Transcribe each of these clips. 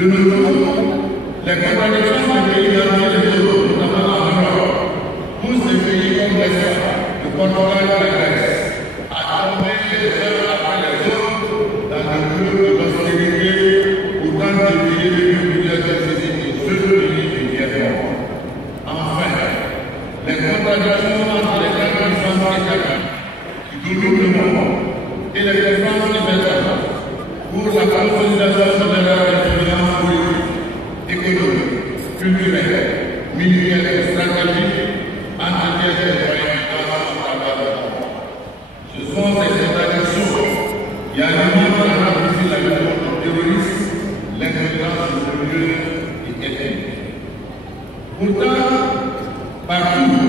De nos jours, les contradictions des pays entiers des autres, notamment en Europe, poussent les pays comme l'Espagne, le Portugal et la Grèce à tomber les uns après les autres dans le club de l'austérité pour tenter d'éviter le budget de ceux pays du tiers-monde. Enfin, les contradictions entre les grandes puissances étatiques qui dominent le monde et les défenses libertaires pour la consolidation de leur influence politique, économique, culturelle, militaire et stratégique entretiennent des préoccupations à travers le monde. Ce sont ces contradictions qui alimentent la lutte contre le terrorisme, l'intolération religieuse et ethnique. Pourtant, partout,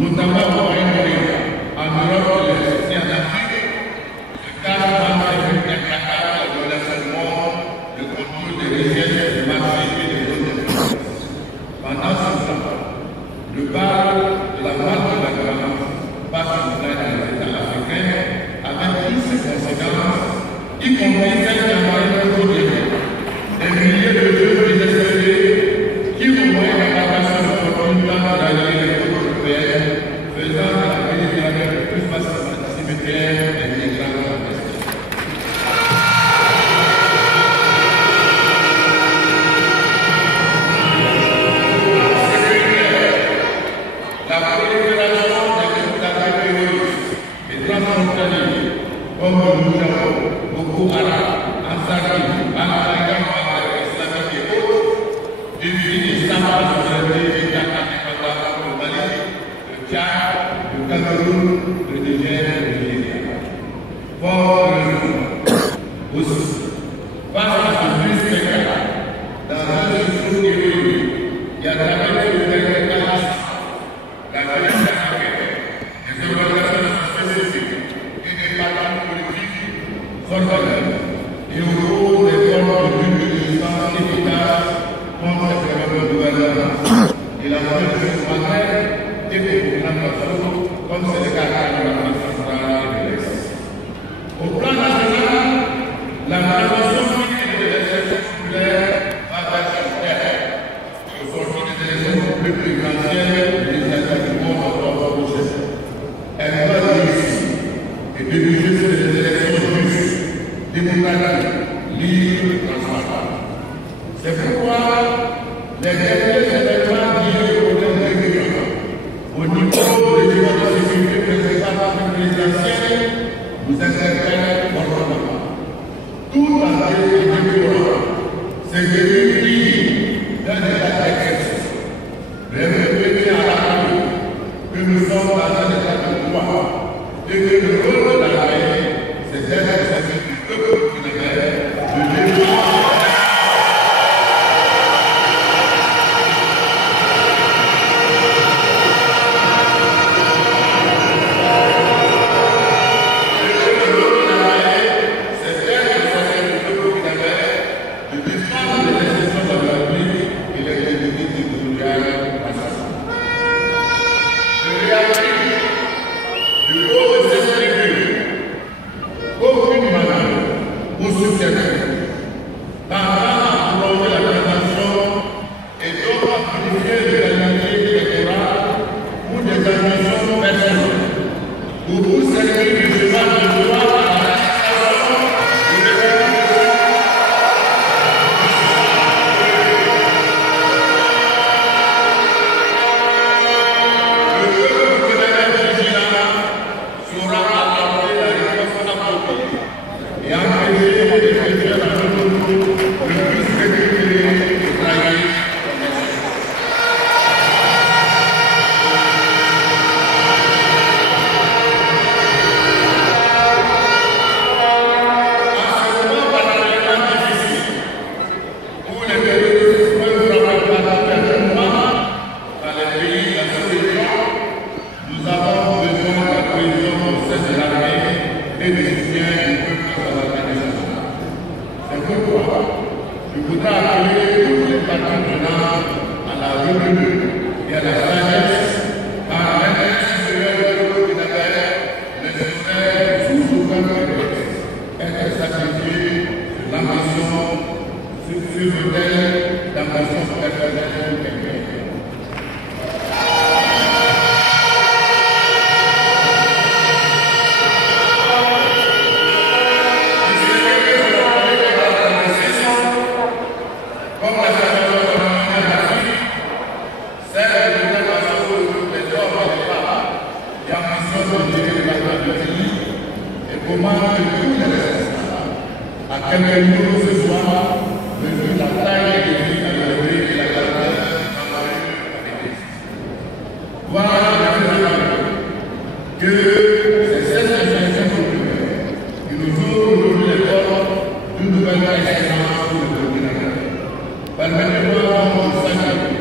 notamment au Moyen-Orient, en Europe et en Afrique, se cache malgré implacable de l'enseignement, le contrôle des richesses, des marchés et des zones d'influence. Pendant ce temps, le bal de la vente de la violence passe dans les États africains avec toutes ses conséquences, y compris celles qui apparaissent quotidiennement. Des milliers de jeunes désespérés qui revoient la capacité de fortune dans l'année européenne, faisant de la Méditerranée le plus facilement cimetière des migrants clandestins. La prolifération des communautés terroristes et transfrontaliers comme le Moujao, Boko Haram, Ansari, Al-Qaïda, Islamique et autres, divisent l'islam en sociétés et indépendantes comme le Mali, le Tchad, le Cameroun, le Niger et le Nigeria. Fort heureusement, aussi, face à ce plus spectacle, dans un discours héroïque qui a traversé le dernier temps, la jeunesse africaine, les organisations spécifiques et des partis politiques s'organisent et au cours des formes de lutte de résistance efficace contre les phénomènes de gouvernance et la violence humanitaire et des populations comme c'est le cas de l'Afrique centrale et de l'Est. Au plan national, la transition politique de l'exercice populaire va vers son terme. Au sortir des élections plus présidentielles et des initiatives du octobre prochain, elle doit réussir et déboucher sur des élections justes, démocratiques, libres et transparentes. C'est pourquoi les derniers événements liés au problème des migrants, au niveau des défenses de sécurité présidentielle, nous interpellent fortement. Tout en déplorant ces dérives d'un état d'exception. Mais revenez à la rue que nous sommes dans un état de droit et que le rôle de l'armée, c'est d'être au service du peuple sénégalais, de l'évolution. sur l'autel d'ambition personnelle et à quelques minutes ce soir, vu la taille des vies à l'œuvre et la grandeur avec Christ. Voilà que c'est cette réflexion qui nous ouvre aujourd'hui les portes d'une nouvelle expérience pour le communauté. Permettez-moi de saluer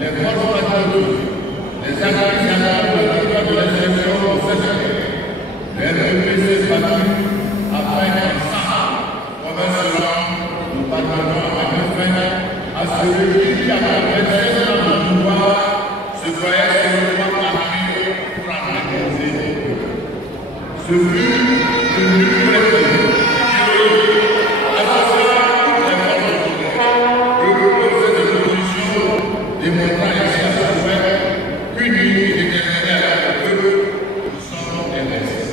les forces patriotiques, les activistes de la loi de l'exception au CCP, les RPC battus afin nous parvenons à nos frères à celui qui a permis de pouvoir se croyait seulement appuyé pour en imposer. Ce fut une liberté associée à toutes les forces de proposer des positions démontrant ainsi à ce frère qu'une ligne est déterminée à la peuple, nous sommes investis.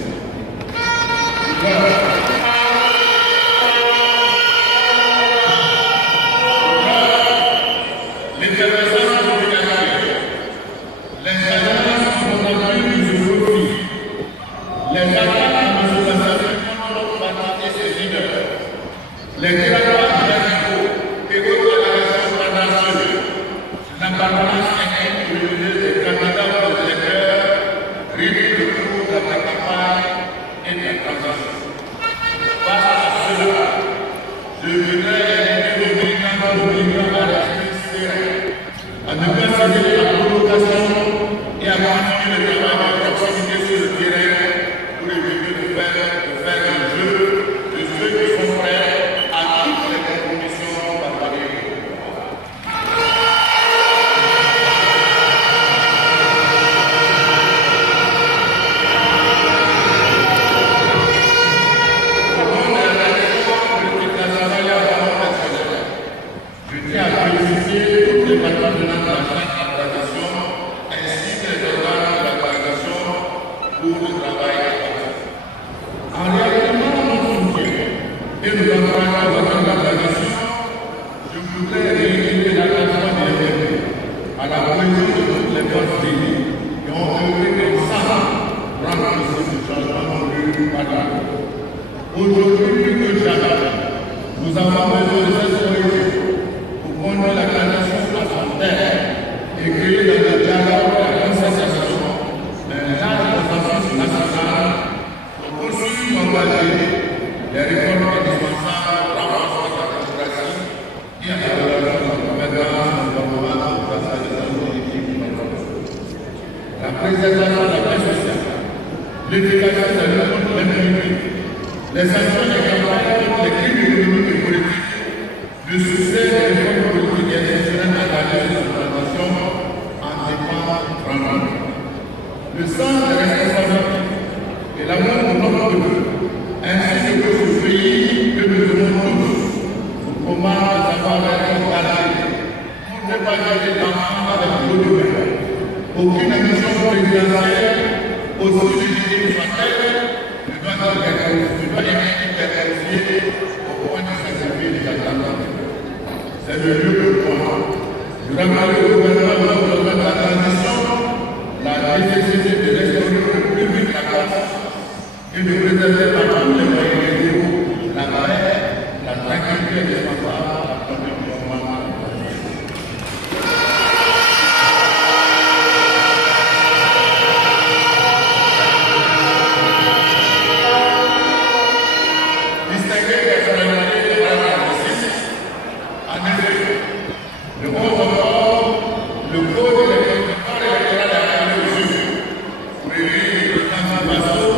Les directeurs médicaux et autres élections internationales, l'appartenance ethnique religieuse des candidats aux électeurs réunis autour de la campagne et de la transition. Face à cela, je voudrais inviter nos militants à rester sérieux, à ne pas céder à la provocation et à continuer le travail de proximité sur le terrain pour éviter de faire un jeu de ceux qui sont prêts à toutes les compromissions par la vie. Au nom de la nation politique nationale et internationale, je tiens à féliciter toutes les parties de la tradition ainsi que les organes de la tradition pour le travail actif. En réalisant notre soutien et nous encourageons dans la tradition, je voudrais réitérer l'attention des élèves à la cohésion de toutes les forces vives qui ont œuvré ensemble pour rendre ce changement voulu par la loi. Aujourd'hui, plus que jamais, nous avons besoin de cette cohésion pour conduire la tradition à son terme et créer dans le dialogue la concertation d'un large consensus national pour poursuivre engager les réformes indispensables au renforcement de la démocratie et à l'amélioration de la gouvernance du gouvernement pour la stabilisation politique du pays. La préservation de la paix sociale, l'éducation de la lutte contre l'impunité, les sanctions des campagnes contre les crimes économiques et politiques, le succès des réformes politiques et institutionnelles à la transition en dépend grandement. Le sens des responsabilités et l'amour de notre peuple, ainsi que ce pays que nous devons tous, nous commande de savoir être engagés pour ne pas garder d'enfants avec l'eau de mer. Aucune ambition présidentielle, aussi légitime soit-elle, ne doit être qualifiée au point de s'exprimer des attentes. C'est le lieu de point. Je rappelle au gouvernement de la transition la nécessité de restaurer le plus vite la place et de préserver par tous les moyens légaux la paix, la tranquillité indispensable dans le mouvement. Distinguer les personnalités de la justice, en effet, le 11 octobre, le code des corps électoraux a été au juge pour élire le président Basso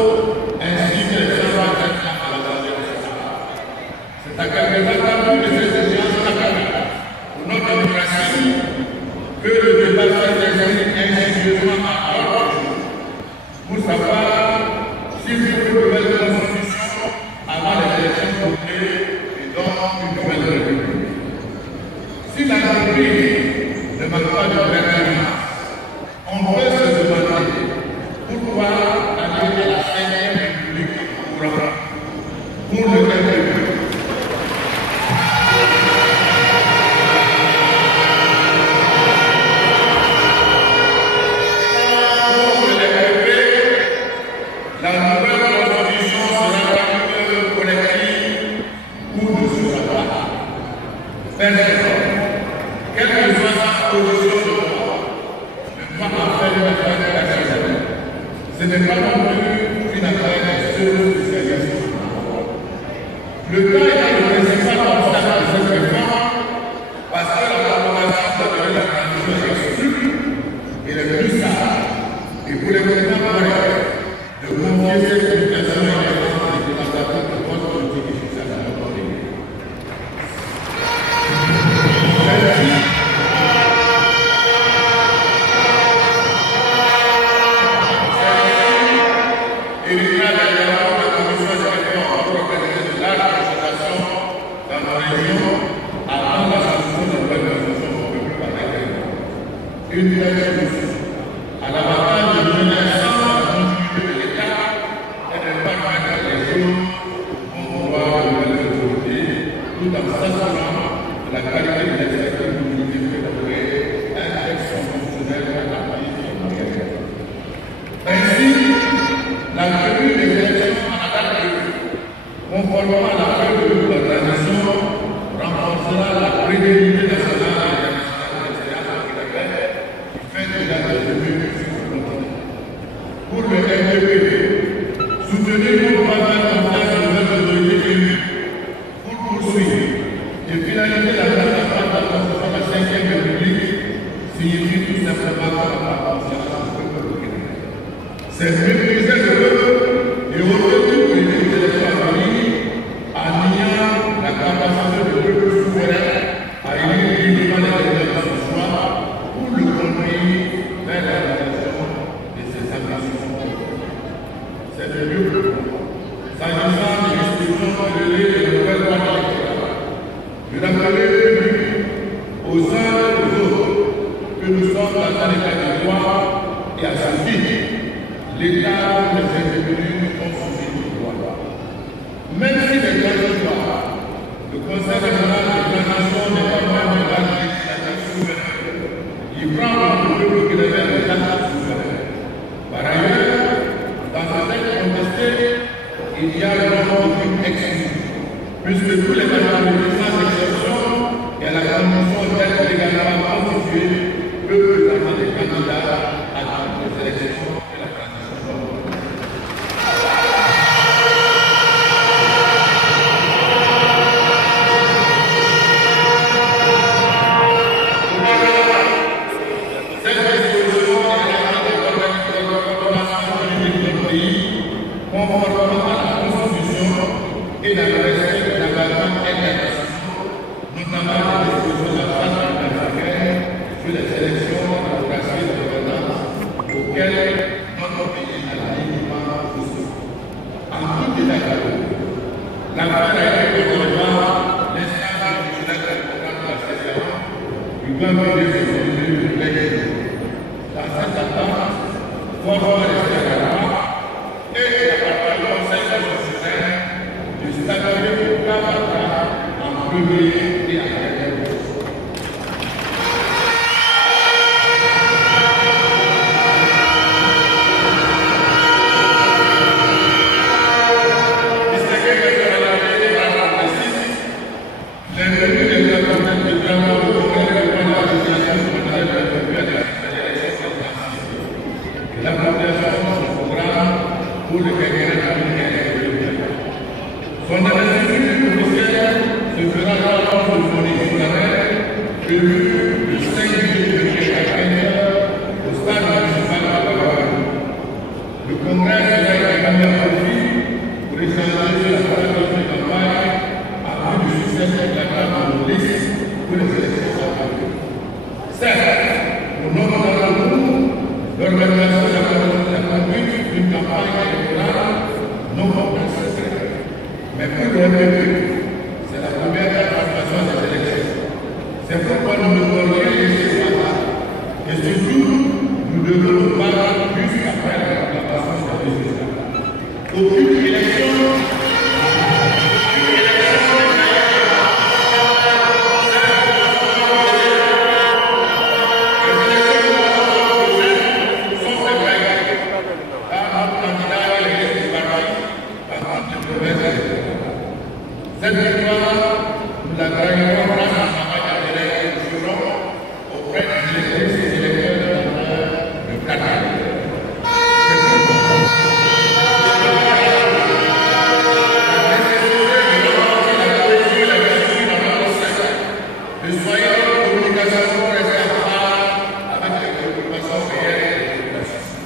ainsi que les chambres à l'Assemblée nationale. C'est à quelques attendus de ces échéances académiques pour notre démocratie que le débat s'est inscrit insidieusement à l'ordre du jour pour savoir s'il faut une nouvelle constitution avant les élections communes et donc une nouvelle république. pas de permanence. On peut se demander pourquoi aller à la 5e République pour le calcul. La nouvelle constitution sera calculée collective ou ne sera pas. Personne, quelle que soit sa position de droit, ne peut pas faire une affaire personnelle. Ce n'est pas non plus une affaire des seuls spécialistes. Le temps est le principal obstacle de cette réforme parce que la collaboration de la transition est structurée et le plus sage. Et pour les gouvernements de confier cette éducation à la défense des représentants de votre politique et sociale à notre pays. Celle-ci évitera d'ailleurs la commission des réformes pour organiser de larges consultations dans nos régions avant la sanction de la constitution publique par l'extérieur. Une telle solution à l'avantage de donner un sens à la continuité de l'État et de permettre les choses vont pouvoir de nouvelles autorités tout en s'assurant de la qualité de l'exercice de l'unité d'élaborer un texte constitutionnel à la police de. Ainsi, la tenue des élections à la date prévue, conformément à la feuille de la transition, renforcera la crédibilité nationale et internationale des séances qui fait déjà des débuts. Pour le RDPD, soutenez-nous pour faire confiance aux nouvelles autorités élues pour poursuivre et finaliser la mise en place de la Constitution de la 5e République signifie tout simplement la confiance au peuple burkinabé. C'est mépriser le peuple et ôter toute crédibilité de l'élection à venir en niant la capacité du peuple souverain à élire librement les électeurs de son choix pour le conduire vers la réalisation de ses ambitions. C'est le lieu. S'agissant des institutions relevées de nouvelles lois électorales, je rappellerai public aux uns et aux autres que nous sommes dans un état de droit et à ce titre, l'État des individus sont soumis au droit. Même si les droits, le Conseil national de transition n'est pas membre de la législative souveraine, il prend le peuple qui devient le cadre souverain. Par ailleurs, dans ce texte contesté, il y a le nombre de exclus, puisque tous les majorités sans exception et à la condition d'être légalement constitués peuvent présenter des candidats à toutes les élections de la transition. Cette disposition conformément à la Constitution et dans le respect de l'engagement international, notamment les dispositions de la Charte africaine sur les élections, la démocratie et la gouvernance, auxquelles notre pays a dignement souscrit. En tout état de cause, l'affaire a été devant l'instance institutionnelle de la CCA du 20 février 2022. Dans cette attente, faut rester à la loi et la partie du Conseil constitutionnel de statuer pour cas par cas en premier et en dernier lieu. Distingué de la réalité par la précise, l'invenu des représentants du gouvernement de Congrès répond à la législation criminelle prévue à l'élection présidentielle. La population de son programme pour le quinquennat 2015. Son investiture officielle se fera lors de son examen prévu le 5 juillet à 15h au stade municipal de Ouagadougou. Le congrès sera également profit pour échanger sur la stratégie de campagne en vue du succès de la carte de nos listes pour les élections à venir. Certes, pour nombre d'entre nous, l'organisation de la conduite d'une campagne électorale non secret. Mais pour le RDP, c'est la première participation des élections. C'est pourquoi nous ne devons rien laisser et soyez en communication responsable avec les préoccupations réelles de la population.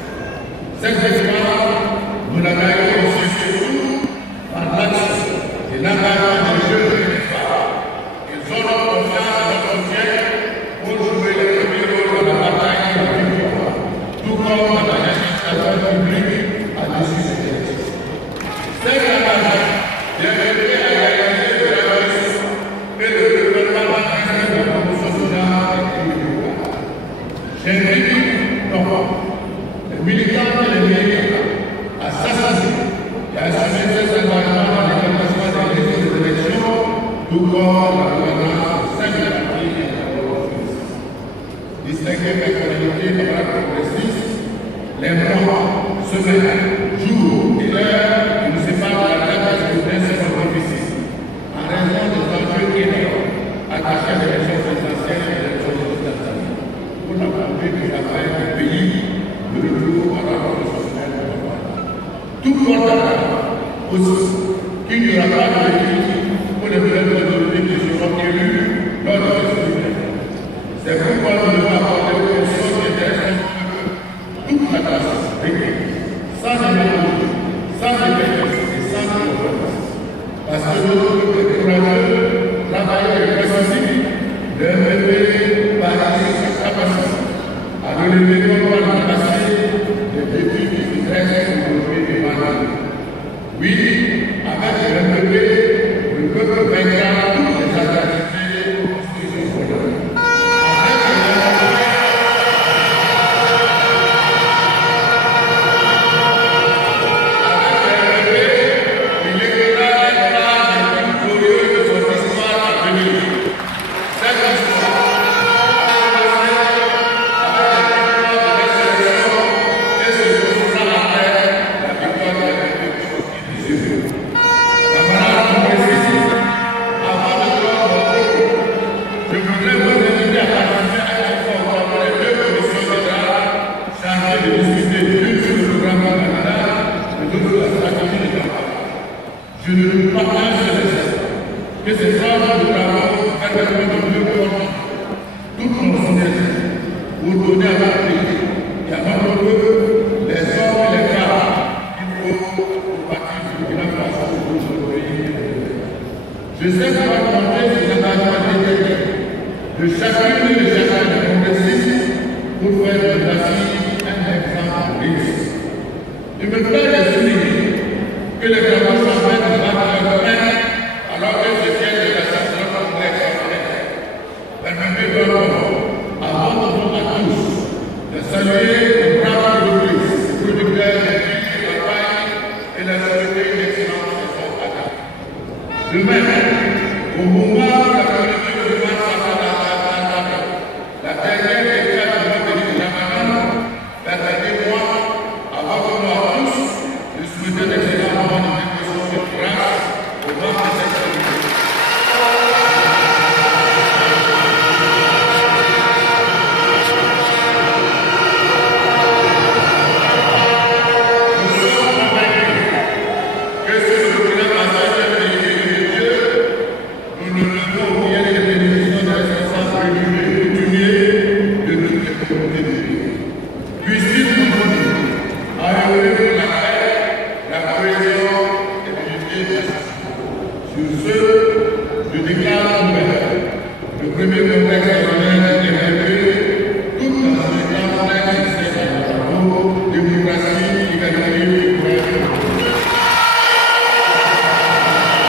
Cette victoire, nous la gagnons aussi surtout par l'axe et l'engagement des jeunes et des femmes. Ils ont notre confiance et notre soutien pour jouer le premier rôle dans la bataille de la victoire, tout comme dans la législation publique à l'issue des élections. Cet engagement vient aider à réaliser de la réussite et de développement de la promotion sociale et économique. J'invite donc les militants et les militants à s'associer et à assumer ces engagements dans l'établissement des listes des élections, tout comme la gouvernance au sein de la partie et de la province. Distinguer personnalités de la progressiste, les mois, semaines, jours et heures qui nous séparent de la date de scrutin sont difficiles, en raison des enjeux énormes attachés à l'élection présidentielle et à l'élection législative, pour la conduite des affaires du pays, de retour à l'ordre social de la loi. Tout porte à aussi qu'il n'y aura pas de l'équilibre pour les nouvelles autorités qui seront élues lors de ce scrutin. C'est pourquoi nous devons apporter aux questions qui intéressent toute la classe réglée, sans démagogie, sans dépendance et sans confiance. Parce que nous devons être courageux, travailler avec précision, de MPP par sa capacité à relever comme par le passé les défis qui nous restent aujourd'hui devant nous. Oui, avec le MPP, le peuple vaincra toutes les adversités pour construire ce projet. Je ne veux pas un seul essai, que ces femmes de travaux permettront de mieux prendre toutes nos synergies pour donner à notre pays et à notre peuple les hommes et les femmes qu'il faut pour partir du Burkina Faso pour notre pays. Je sais pouvoir compter sur l'engagement déterminé de chacune et de chacun des progressistes pour faire de la fille un exemple réussi. Il me plaît de souligner que les travaux sont faits de leur main alors que je tiens de la session complexe. Permettez-moi, avant de à tous, de saluer